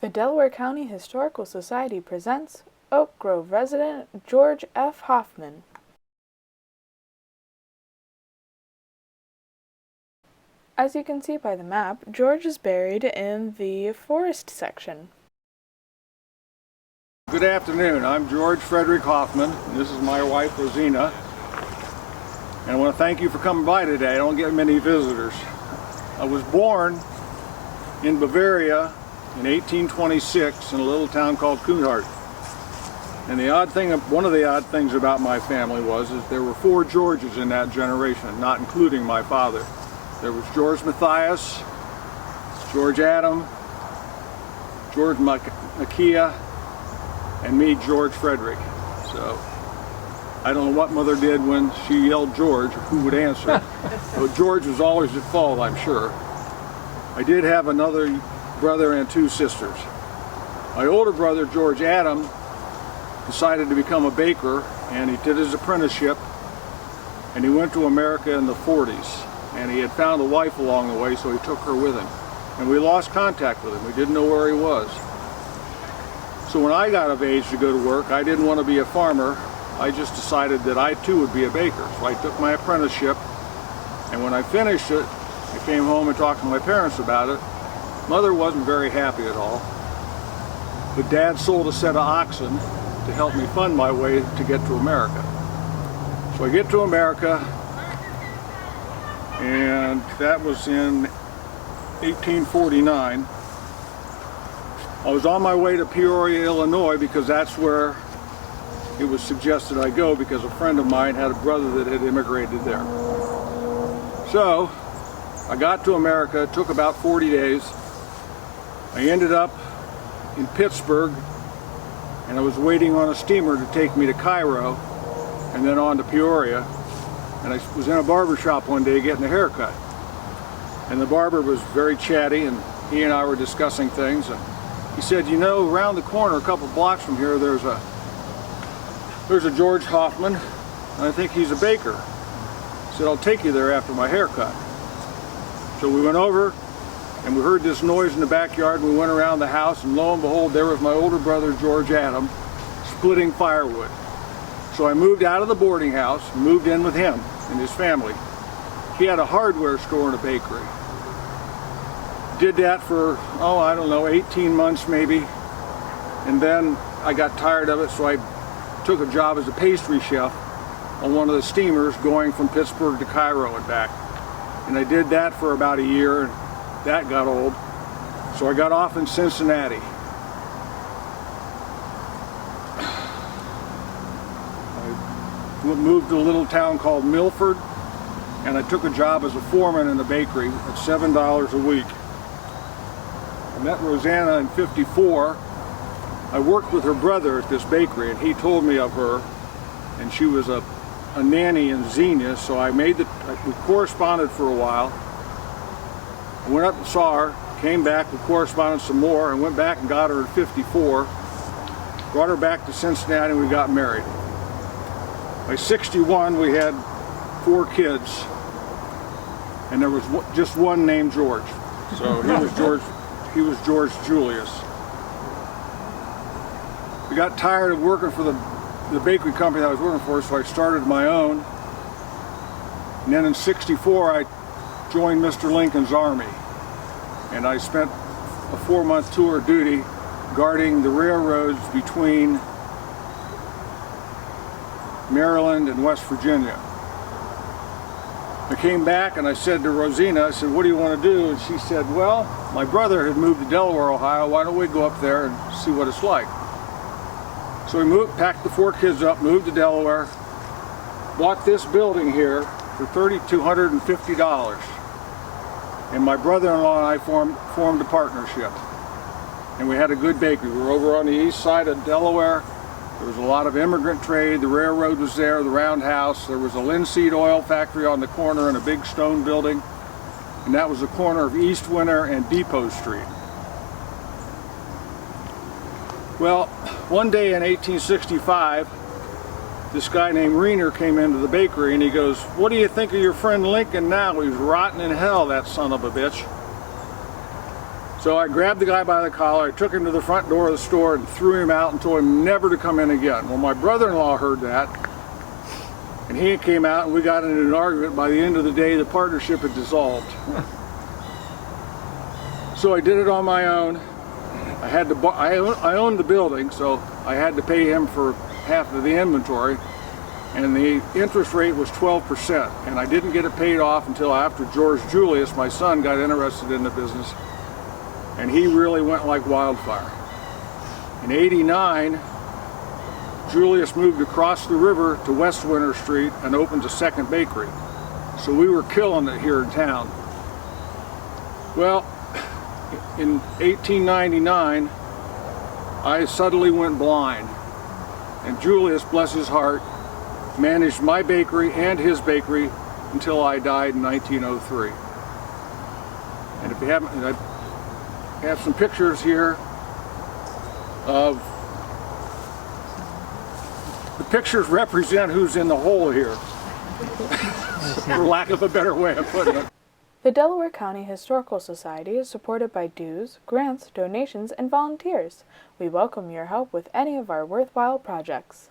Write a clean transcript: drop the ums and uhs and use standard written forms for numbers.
The Delaware County Historical Society presents Oak Grove resident George F. Hoffman. As you can see by the map, George is buried in the forest section. Good afternoon. I'm George Frederick Hoffman. This is my wife, Rosina. And I want to thank you for coming by today. I don't get many visitors. I was born in Bavaria in 1826 in a little town called Kuhnhart. And one of the odd things about my family was there were 4 Georges in that generation, not including my father. There was George Matthias, George Adam, George Makia, and me, George Frederick. So I don't know what mother did when she yelled George, who would answer. But George was always at fault, I'm sure. I did have another brother and 2 sisters. My older brother, George Adam, decided to become a baker, and he did his apprenticeship, and he went to America in the 40s. And he had found a wife along the way, so he took her with him. And we lost contact with him. We didn't know where he was. So when I got of age to go to work, I didn't want to be a farmer. I just decided that I too would be a baker. So I took my apprenticeship, and when I finished it, I came home and talked to my parents about it. Mother wasn't very happy at all. But Dad sold a set of oxen to help me fund my way to get to America. So I get to America, and that was in 1849. I was on my way to Peoria, Illinois, because that's where it was suggested I go, because a friend of mine had a brother that had immigrated there. So I got to America. It took about 40 days. I ended up in Pittsburgh, and I was waiting on a steamer to take me to Cairo and then on to Peoria. And I was in a barber shop one day getting a haircut. And the barber was very chatty, and he and I were discussing things. And he said, you know, around the corner, a couple blocks from here, there's a George Hoffman, and I think he's a baker. He said, I'll take you there after my haircut. So we went over, and we heard this noise in the backyard, and we went around the house, and lo and behold, there was my older brother, George Adam, splitting firewood. So I moved out of the boarding house, moved in with him and his family. He had a hardware store and a bakery. Did that for, I don't know, 18 months maybe. And then I got tired of it, so I took a job as a pastry chef on one of the steamers going from Pittsburgh to Cairo and back. And I did that for about a year, and that got old. So I got off in Cincinnati. Moved to a little town called Milford, and I took a job as a foreman in the bakery at $7 a week. I met Rosanna in '54. I worked with her brother at this bakery, and he told me of her, and she was a nanny in Xenia, so we corresponded for a while. I went up and saw her, came back, we corresponded some more, and went back and got her in '54, brought her back to Cincinnati, and we got married. By '61, we had 4 kids, and there was just one named George. So he was George Julius. We got tired of working for the bakery company that I was working for, so I started my own. And then in '64, I joined Mr. Lincoln's Army, and I spent a 4-month tour of duty guarding the railroads between Maryland and West Virginia. I came back and I said to Rosina, I said, what do you want to do? And she said, well, my brother had moved to Delaware, Ohio. Why don't we go up there and see what it's like? So we packed the 4 kids up, moved to Delaware, bought this building here for $3,250. And my brother-in-law and I formed a partnership. And we had a good bakery. We were over on the east side of Delaware. There was a lot of immigrant trade. The railroad was there, the roundhouse. There was a linseed oil factory on the corner and a big stone building. And that was the corner of East Winter and Depot Street. Well, one day in 1865, this guy named Reiner came into the bakery, and he goes, what do you think of your friend Lincoln now? He's rotten in hell, that son of a bitch. So I grabbed the guy by the collar, I took him to the front door of the store and threw him out and told him never to come in again. Well, my brother-in-law heard that, and he came out and we got into an argument. By the end of the day, the partnership had dissolved. So I did it on my own. I owned the building, so I had to pay him for half of the inventory, and the interest rate was 12%, and I didn't get it paid off until after George Julius, my son, got interested in the business, and he really went like wildfire. In '89, Julius moved across the river to West Winter Street and opened a second bakery. So we were killing it here in town. Well, in 1899, I suddenly went blind, and Julius, bless his heart, managed my bakery and his bakery until I died in 1903. And if you haven't, I have some pictures here of, the pictures represent who's in the hole here, for lack of a better way of putting it. The Delaware County Historical Society is supported by dues, grants, donations, and volunteers. We welcome your help with any of our worthwhile projects.